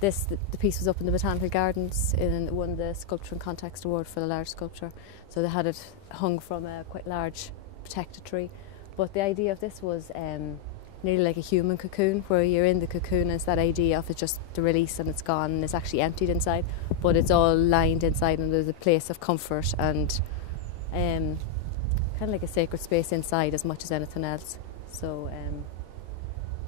The piece was up in the Botanical Gardens and won the Sculpture and Context Award for the large sculpture. So they had it hung from a quite large protected tree. But the idea of this was nearly like a human cocoon, where you're in the cocoon and it's that idea of it's just the release and it's gone and it's actually emptied inside, but it's all lined inside and there's a place of comfort and kind of like a sacred space inside as much as anything else. So,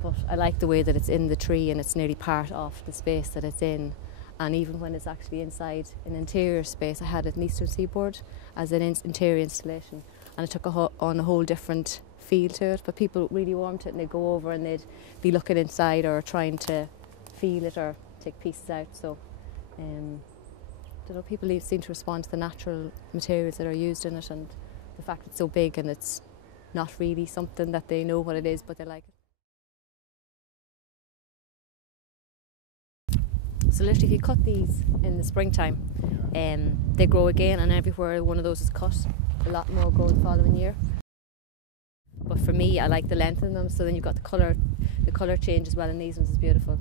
but I like the way that it's in the tree and it's nearly part of the space that it's in. And even when it's actually inside an interior space, I had it in Eastern Seaboard as an interior installation, and it took on a whole different feel to it. But people really warmed to it, and they'd go over and they'd be looking inside or trying to feel it or take pieces out. So, I don't know, people seem to respond to the natural materials that are used in it, and the fact it's so big and it's not really something that they know what it is, but they like it. So literally if you cut these in the springtime, they grow again, and everywhere one of those is cut, a lot more grow the following year. But for me, I like the length in them, so then you've got the colour change as well, and these ones is beautiful.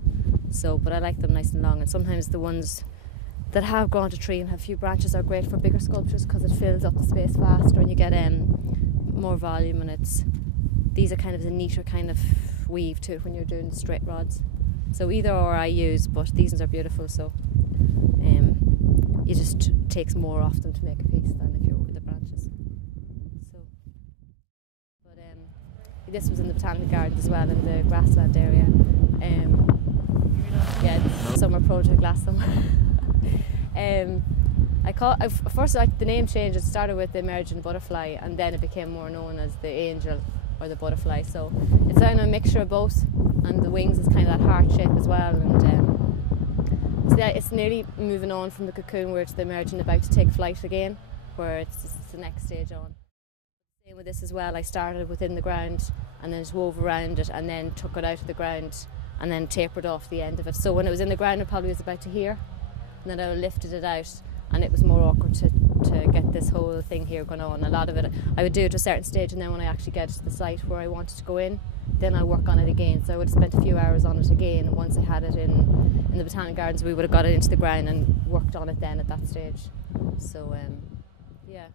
So, but I like them nice and long, and sometimes the ones that have grown to tree and have a few branches are great for bigger sculptures because it fills up the space faster and you get more volume, and these are kind of a neater kind of weave to it when you're doing straight rods. So either or I use, but these ones are beautiful, so it just takes more off them to make a piece than if you're with the branches. So, but this was in the Botanical Gardens as well, in the grassland area. Yeah, it's summer project last summer. First the name changed. It started with the emerging butterfly, and then it became more known as the angel or the butterfly. So it's kind of a mixture of both, and the wings is kind of that heart shape as well. And so yeah, it's nearly moving on from the cocoon where it's the emerging, about to take flight again, where it's the next stage on. Same with this as well. I started within the ground and then just wove around it, and then took it out of the ground and then tapered off the end of it. So when it was in the ground, it probably was about to here, and then I lifted it out, and it was more awkward to get this whole thing here going on. A lot of it I would do it to a certain stage, and then when I actually get to the site where I wanted to go in, then I'll work on it again. So I would have spent a few hours on it again, and once I had it in the Botanical Gardens, we would have got it into the ground and worked on it then at that stage. So yeah.